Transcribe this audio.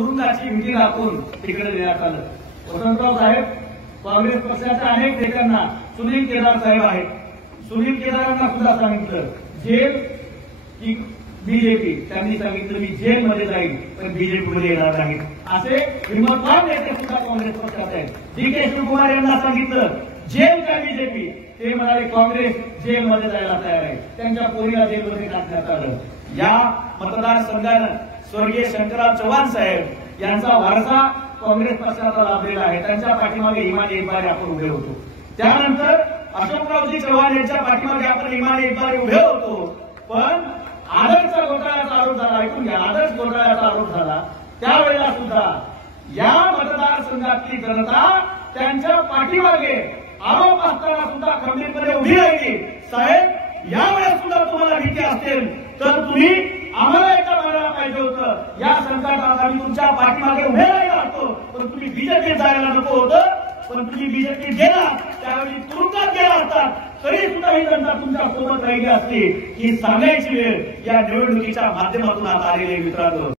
तुरुंगाची भीती दाखवून तिकडे देण्यात आलं। वसंतराव साहेब काँग्रेस पक्षाच्या अनेक नेत्यांना, सुनील केदार साहेब आहेत, सुनील केदारांना सुद्धा सांगितलं जेल की बीजेपी, त्यांनी सांगितलं मी जेलमध्ये जाईल पण बीजेपीमध्ये येणार नाही। असे हिंमतवान नेते सुद्धा काँग्रेस पक्षात आहेत। डी.के. शिवकुमार यांना सांगितलं जेल का बीजेपी, ते म्हणाले काँग्रेस जेलमध्ये जायला तयार आहे। त्यांच्या पोरीला जेलमध्ये टाकण्यात आलं। या मतदारसंघानं स्वर्गीय शंकरराव चव्हाण साहेब यांचा वारसा काँग्रेस पक्षाला लाभलेला आहे। त्यांच्या पाठीमागे इमानी एकबारे आपण उभे होतो। त्यानंतर अशोकरावजी चव्हाण यांच्या पाठीमागे आपण इमानी एकबारे उभे होतो। पण आदर्श घोटाळ्याचा आरोप झाला, ऐकून घ्या, आदर्श घोटाळ्याचा आरोप झाला त्यावेळेला सुद्धा या मतदारसंघातली जनता त्यांच्या पाठीमागे आरोप असताना सुद्धा खंबीरपणे उभी राहिली। साहेब यावेळेस सुद्धा तुम्हाला भीती असेल तर तुम्ही आम्हाला एकदा म्हणायला पाहिजे होतं, या संकटात आम्ही तुमच्या पाठीमागे उभे राहिलो असतो पण तुम्ही बीजेपीत जायला नको होतं। पण तुम्ही बीजेपीत गेला त्यावेळी तुरुंगात गेला असता तरी सुद्धा ही जनता तुमच्या सोबत राहिली असती ही सांगायची वेळ या निवडणुकीच्या माध्यमातून आता आलेली मित्रांनो।